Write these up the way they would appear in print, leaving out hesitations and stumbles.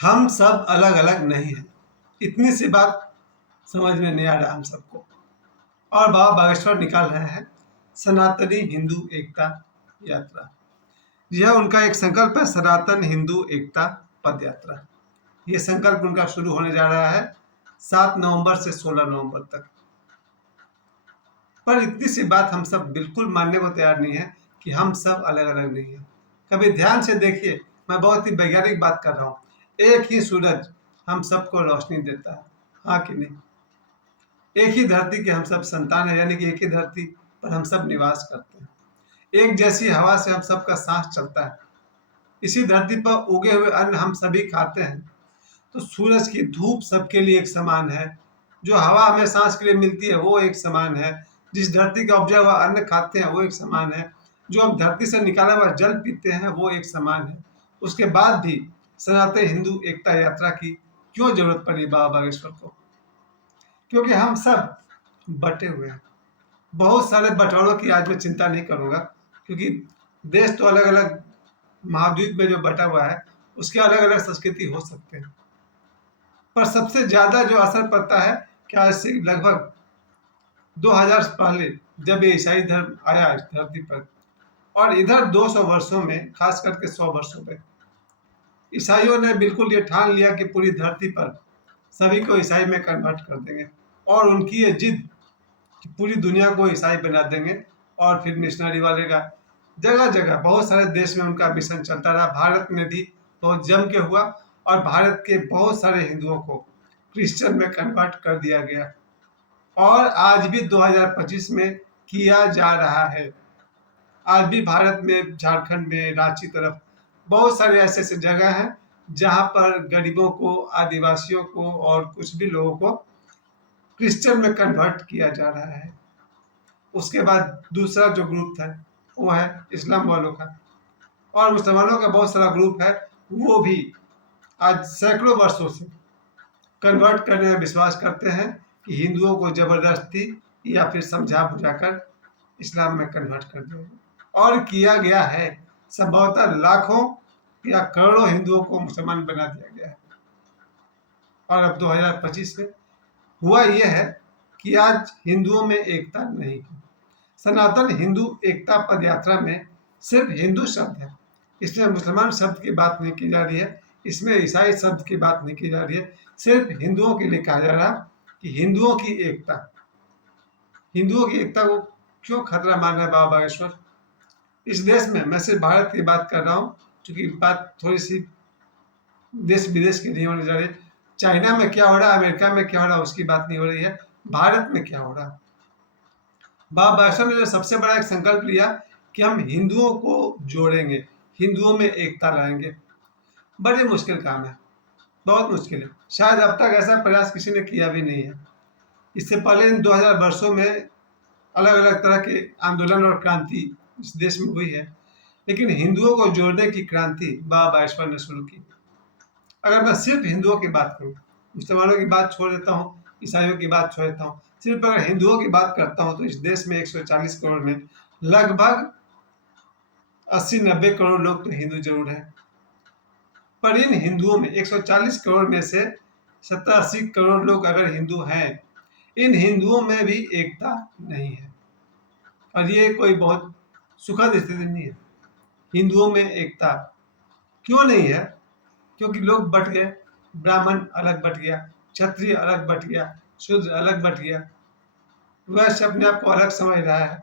हम सब अलग अलग नहीं हैं, इतनी सी बात समझ में नहीं आ रहा हम सबको। और बाबा बागेश्वर निकाल रहे हैं सनातनी हिंदू एकता यात्रा। यह उनका एक संकल्प है, सनातन हिंदू एकता पद यात्रा। ये संकल्प उनका शुरू होने जा रहा है 7 नवंबर से 16 नवंबर तक। पर इतनी सी बात हम सब बिल्कुल मानने को तैयार नहीं है कि हम सब अलग अलग नहीं हैं। कभी ध्यान से देखिए, मैं बहुत ही वैज्ञानिक बात कर रहा हूँ। एक ही सूरज हम सबको रोशनी देता है, हाँ कि नहीं? एक ही धरती के हम सब संतान हैं, यानी कि एक ही धरती पर हम सब निवास करते हैं। एक जैसी हवा से हम सबका सांस चलता है। इसी धरती पर उगे हुए अन्न हम सभी खाते हैं। तो सूरज की धूप सबके लिए एक समान है। जो हवा हमें सांस के लिए मिलती है वो एक समान है। जिस धरती का उपजा हुआ अन्न खाते हैं वो एक समान है। जो हम धरती से निकाला हुआ जल पीते हैं वो एक समान है। उसके बाद भी सनातन हिंदू एकता यात्रा की क्यों जरूरत पड़ी बाबा बागेश्वर को? क्योंकि हम सब बटे हुए हैं। बहुत सारे बंटवारों की आज मैं चिंता नहीं करूंगा, क्योंकि देश तो अलग अलग महाद्वीप में जो बटा हुआ है उसके अलग अलग संस्कृति हो सकते हैं। पर सबसे ज्यादा जो असर पड़ता है कि आज से लगभग 2000 पहले जब ये ईसाई धर्म आया इस धरती पर, और इधर 200 वर्षों में, खास करके 100 वर्षों में, ईसाइयों ने बिल्कुल ये ठान लिया कि पूरी धरती पर सभी को ईसाई में कन्वर्ट कर देंगे। और उनकी ये जिद कि पूरी दुनिया को ईसाई बना देंगे। और फिर मिशनरी वाले का जगह जगह बहुत सारे देश में उनका मिशन चलता रहा। भारत में भी बहुत जम के हुआ और भारत के बहुत सारे हिंदुओं को क्रिश्चियन में कन्वर्ट कर दिया गया। और आज भी 2025 में किया जा रहा है। आज भी भारत में, झारखंड में, रांची तरफ बहुत सारे ऐसे ऐसे जगह हैं जहां पर गरीबों को, आदिवासियों को और कुछ भी लोगों को क्रिश्चियन में कन्वर्ट किया जा रहा है। उसके बाद दूसरा जो ग्रुप था वो है इस्लाम वालों का, और मुसलमानों का बहुत सारा ग्रुप है। वो भी आज सैकड़ों वर्षों से कन्वर्ट करने में विश्वास करते हैं कि हिंदुओं को जबरदस्ती या फिर समझा बुझाकर इस्लाम में कन्वर्ट कर दिया, और किया गया है। संभवतः लाखों या करोड़ों हिंदुओं को मुसलमान बना दिया गया है। और अब 2025 में हुआ यह है कि आज हिंदुओं में एकता नहीं है। सनातन हिंदू एकता पद यात्रा में सिर्फ हिंदू शब्द है। इसमें मुसलमान शब्द की बात नहीं की जा रही है, इसमें ईसाई शब्द की बात नहीं की जा रही है। सिर्फ हिंदुओं के लिए कहा जा रहा कि हिंदुओं की एकता। हिंदुओं की एकता को क्यों खतरा मान रहा है बाबा बागेश्वर? इस देश में, मैं सिर्फ भारत की बात कर रहा हूँ, क्योंकि बात थोड़ी सी देश विदेश की नहीं होने जा रही। चाइना में क्या हो रहा है, अमेरिका में क्या हो रहा है, उसकी बात नहीं हो रही है। भारत में क्या हो रहा है? बाबा बागेश्वर ने जो सबसे बड़ा एक संकल्प लिया कि हम हिंदुओं को जोड़ेंगे, हिंदुओं में एकता लाएंगे। बड़ी मुश्किल काम है, बहुत मुश्किल है। शायद अब तक ऐसा प्रयास किसी ने किया भी नहीं है। इससे पहले इन 2000 वर्षों में अलग अलग तरह के आंदोलन और क्रांति इस देश में हुई है, लेकिन हिंदुओं को जोड़ने की क्रांति बाबा बागेश्वर ने शुरू की। अगर मैं सिर्फ हिंदुओं की बात करूं, मुसलमानों की बात छोड़ देता हूं, ईसाइयों की बात छोड़ देता हूं, सिर्फ अगर हिंदुओं की बात करता हूं, तो इस देश में 140 करोड़ में लगभग 80-90 करोड़ लोग तो हिंदू जरूर हैं। पर इन हिंदुओं में 140 करोड़ में से 70-80 करोड़ लोग अगर हिंदू हैं, इन हिंदुओं में भी एकता नहीं है। और ये कोई बहुत सुखद स्थिति नहीं है। हिंदुओं में एकता क्यों नहीं है? क्योंकि लोग बट गए। ब्राह्मण अलग बट गया, क्षत्रिय अलग बट गया, शूद्र अलग बट गया, वैश्य अपने आप को अलग समझ रहा है।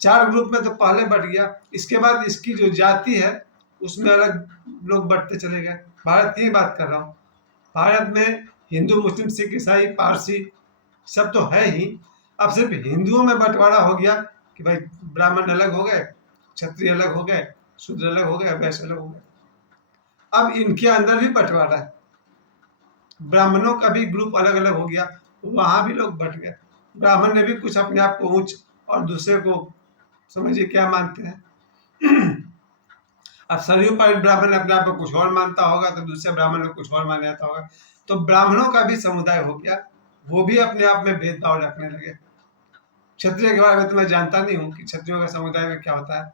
4 ग्रुप में तो पहले बट गया, इसके बाद इसकी जो जाति है उसमें अलग लोग बढ़ते चले गए। भारत की बात कर रहा हूँ। भारत में हिंदू, मुस्लिम, सिख, ईसाई, पारसी सब तो है ही। अब सिर्फ हिंदुओं में बंटवारा हो गया कि भाई ब्राह्मण अलग हो गए, क्षत्रिय अलग हो गए, शूद्र अलग हो गए, वैश्य अलग हो गए। अब इनके अंदर भी बंटवारा है। ब्राह्मणों का भी ग्रुप अलग अलग हो गया, वहां भी लोग बट गए। ब्राह्मण ने भी कुछ अपने आप को ऊंच और दूसरे को समझिए क्या मानते हैं। अब सरयू पर ब्राह्मण अपने आप को कुछ और मानता होगा तो दूसरे ब्राह्मण को कुछ और माना जाता होगा। तो ब्राह्मणों का भी समुदाय हो गया, वो भी अपने आप में भेदभाव रखने लगे। क्षत्रिय के बारे में तो मैं जानता नहीं हूँ कि क्षत्रियों के समुदाय में क्या होता है।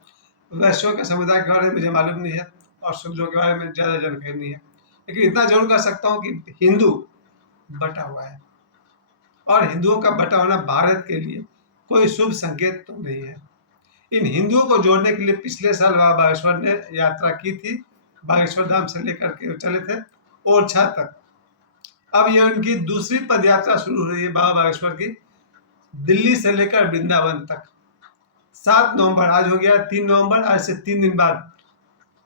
वैश्यों के समुदाय के बारे में मुझे मालूम नहीं है, और शूद्रों के बारे में ज्यादा जानकारी नहीं है। लेकिन इतना जरूर कर सकता हूँ कि हिंदू बटा हुआ है, और हिंदुओं का बटा होना भारत के लिए कोई शुभ संकेत तो नहीं है। इन हिंदुओं को जोड़ने के लिए पिछले साल बाबा बागेश्वर ने यात्रा की थी। बागेश्वर धाम से लेकर के चले थे ओरछा तक। अब ये उनकी दूसरी पद यात्रा शुरू हुई है बाबा बागेश्वर की, दिल्ली से लेकर वृंदावन तक। 7 नवंबर, आज हो गया 3 नवंबर, आज से 3 दिन बाद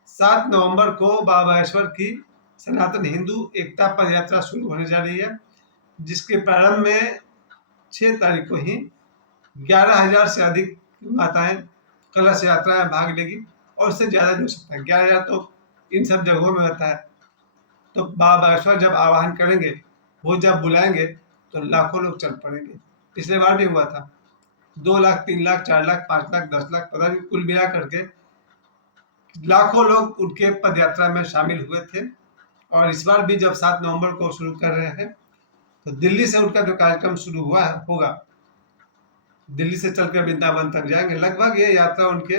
7 नवंबर को बाबा बागेश्वर की सनातन हिंदू एकता पद यात्रा शुरू होने जा रही है, जिसके प्रारंभ में 6 तारीख को ही 11,000 से अधिक माताएं कलश यात्रा में भाग लेगी, और उससे ज़्यादा भी हो सकता है। 11,000 तो इन सब जगहों में होता है। तो बाबा बागेश्वर जब आह्वान करेंगे, वो जब बुलाएंगे, तो लाखों लोग चल पड़ेंगे। पिछले बार भी हुआ था, 2 लाख, 3 लाख, 4 लाख, 5 लाख, 10 लाख, पता नहीं, कुल मिला करके लाखों लोग उनके पद यात्रा में शामिल हुए थे। और इस बार भी जब 7 नवंबर को शुरू कर रहे हैं, तो दिल्ली से उनका जो कार्यक्रम शुरू हुआ होगा, दिल्ली से चलकर वृंदावन तक जाएंगे। लगभग ये यात्रा उनके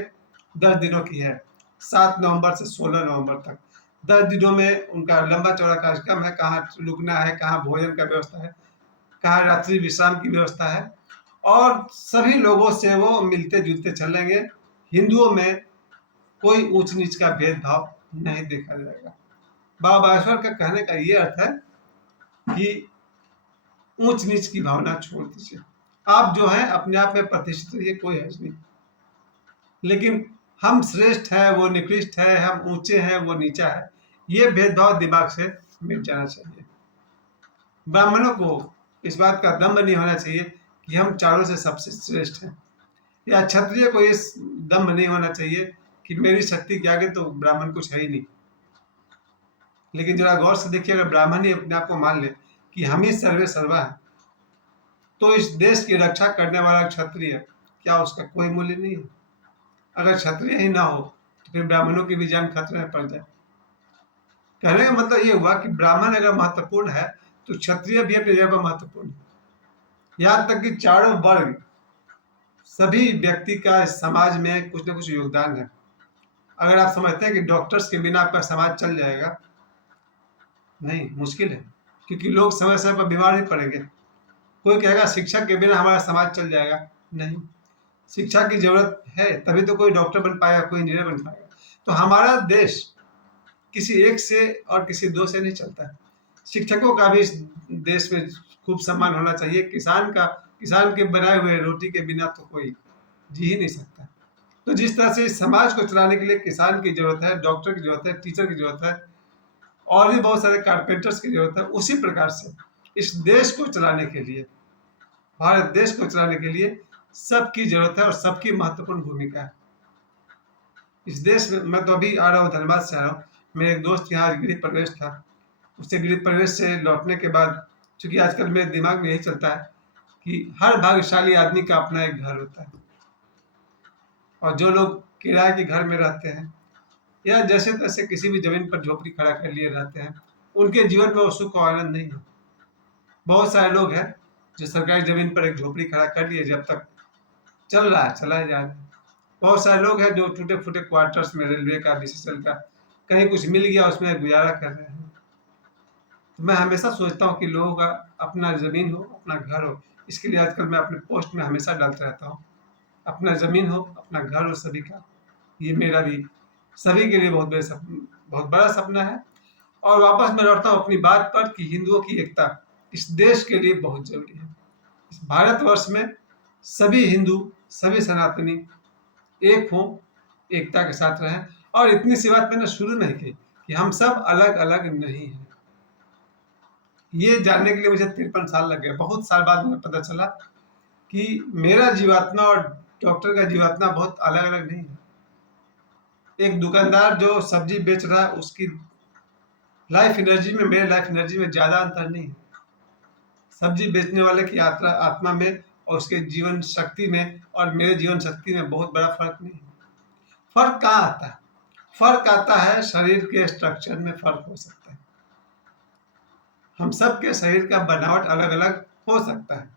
10 दिनों की है, 7 नवंबर से 16 नवंबर तक। 10 दिनों में उनका लंबा चौड़ा कार्यक्रम है। कहाँ रुकना है, कहाँ भोजन का व्यवस्था है, कहाँ रात्रि विश्राम की व्यवस्था है, और सभी लोगों से वो मिलते जुलते चलेंगे। हिंदुओं में कोई ऊंच नीच का भेदभाव नहीं देखा जाएगा। बाबा बागेश्वर का कहने का ये अर्थ है कि ऊंच नीच की भावना छोड़ दीजिए। आप जो है अपने आप में प्रतिष्ठित रहिए, कोई हर्ज नहीं। लेकिन हम श्रेष्ठ है, वो निकृष्ट है, हम ऊंचे हैं, वो नीचा है, ये भेदभाव दिमाग से मिट जाना चाहिए। ब्राह्मणों को इस बात का दम्भ नहीं होना चाहिए कि हम चारों से सबसे श्रेष्ठ हैं, या क्षत्रिय को इस दम्भ नहीं होना चाहिए कि मेरी शक्ति के आगे तो ब्राह्मण कुछ है ही नहीं। लेकिन जरा गौर से देखिए, अगर ब्राह्मण ही अपने आप को मान ले कि हम ही सर्वे सर्वा है, तो इस देश की रक्षा करने वाला क्षत्रिय, क्या उसका कोई मूल्य नहीं है? अगर क्षत्रिय ही ना हो, तो फिर ब्राह्मणों की भी जान खतरे में पड़ जाए। कहने का मतलब ये हुआ कि ब्राह्मण अगर महत्वपूर्ण है, तो क्षत्रिय भी अपनी जगह पर महत्वपूर्ण है। यहाँ तक कि चारों वर्ग, सभी व्यक्ति का समाज में कुछ न कुछ योगदान है। अगर आप समझते हैं कि डॉक्टर्स के बिना आपका समाज चल जाएगा, नहीं, मुश्किल है, क्योंकि लोग समय समय पर बीमार ही पड़ेंगे। कोई कहेगा शिक्षा के बिना हमारा समाज चल जाएगा, नहीं, शिक्षा की जरूरत है, तभी तो कोई डॉक्टर बन पाएगा, कोई इंजीनियर बन पाएगा। तो हमारा देश किसी एक से और किसी दो से नहीं चलता है। शिक्षकों का भी इस देश में खूब सम्मान होना चाहिए। किसान के बनाए हुए रोटी के बिना तो कोई जी ही नहीं सकता। तो जिस तरह से समाज को चलाने के लिए किसान की जरूरत है, डॉक्टर की जरूरत है, टीचर की जरूरत है, और भी बहुत सारे कारपेंटर्स की जरूरत है, उसी प्रकार से इस देश को चलाने के लिए, भारत देश को चलाने के लिए सबकी जरूरत है और सबकी महत्वपूर्ण भूमिका है इस देश में। मैं तो अभी आ रहा हूँ, धनबाद से आ रहा हूँ। मेरे एक दोस्त के यहाँ गृह प्रवेश था, उससे गृह प्रवेश से लौटने के बाद, चूंकि आजकल मेरे दिमाग में यही चलता है कि हर भाग्यशाली आदमी का अपना एक घर होता है, और जो लोग किराए के घर में रहते हैं या जैसे तैसे किसी भी जमीन पर झोपड़ी खड़ा कर लिए रहते हैं, उनके जीवन में वो सुख और आनंद नहीं है। बहुत सारे लोग हैं जो सरकारी जमीन पर एक झोपड़ी खड़ा कर लिए, जब तक चल रहा है चला जा रहा है। बहुत सारे लोग हैं जो टूटे फूटे क्वार्टर्स में, रेलवे का, बीसीसीएल का, कहीं कुछ मिल गया उसमें गुजारा कर रहे हैं। तो मैं हमेशा सोचता हूँ कि लोगों का अपना ज़मीन हो, अपना घर हो। इसके लिए आजकल मैं अपने पोस्ट में हमेशा डालता रहता हूँ, अपना ज़मीन हो, अपना घर हो सभी का। ये मेरा भी सभी के लिए बहुत बड़ा सपना है। और वापस मैं लौटता हूँ अपनी बात पर कि हिंदुओं की एकता इस देश के लिए बहुत जरूरी है। इस भारतवर्ष में सभी हिंदू, सभी सनातनी एक हों, एकता के साथ रहें। और इतनी सी बात मैंने शुरू में की कि हम सब अलग अलग नहीं हैं, ये जानने के लिए मुझे 53 साल लग गए। बहुत साल बाद मुझे पता चला कि मेरा जीवात्मा और डॉक्टर का जीवात्मा बहुत अलग अलग नहीं है। एक दुकानदार जो सब्जी बेच रहा है, उसकी लाइफ एनर्जी में मेरे लाइफ एनर्जी में ज़्यादा अंतर नहीं है। सब्जी बेचने वाले की आत्मा में और उसके जीवन शक्ति में और मेरे जीवन शक्ति में बहुत बड़ा फर्क नहीं है। फर्क कहाँ आता है? फर्क आता है शरीर के स्ट्रक्चर में फर्क हो सकता है। हम सब के शरीर का बनावट अलग अलग हो सकता है,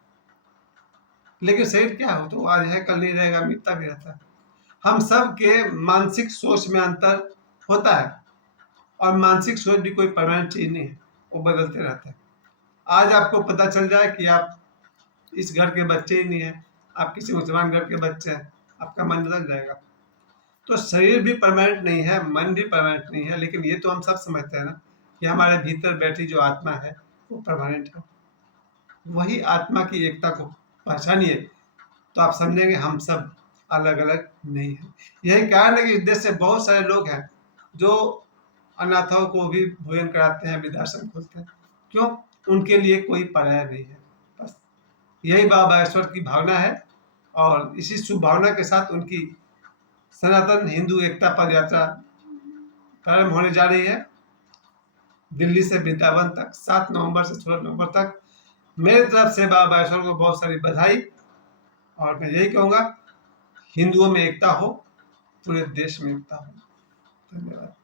लेकिन शरीर क्या हो, तो आज है कल नहीं रहेगा, मिटता भी रहता है। हम सब के मानसिक सोच में अंतर होता है, और मानसिक सोच भी कोई परमानेंट चीज नहीं है, वो बदलते रहता है। आज आपको पता चल जाए कि आप इस घर के बच्चे ही नहीं है, आप किसी मुसलमान घर के बच्चे हैं, आपका मन बदल जाएगा। तो शरीर भी परमानेंट नहीं है, मन भी परमानेंट नहीं है, लेकिन ये तो हम सब समझते हैं ना कि हमारे भीतर बैठी जो आत्मा है वो परमानेंट है। वही आत्मा की एकता को पहचानिए तो आप समझेंगे हम सब अलग अलग नहीं है। यही कारण है कि इस देश से बहुत सारे लोग हैं जो अनाथों को भी भोजन कराते हैं, वृद्धाश्रम खोलते हैं। क्यों? उनके लिए कोई पराया नहीं है। बस यही बाबा ईश्वर की भावना है, और इसी शुभ भावना के साथ उनकी सनातन हिंदू एकता पद यात्रा प्रारंभ होने जा रही है, दिल्ली से वृंदावन तक 7 नवंबर से 16 नवंबर तक। मेरी तरफ से बाबा ईश्वर को बहुत सारी बधाई, और मैं यही कहूँगा, हिंदुओं में एकता हो, पूरे देश में एकता हो। धन्यवाद।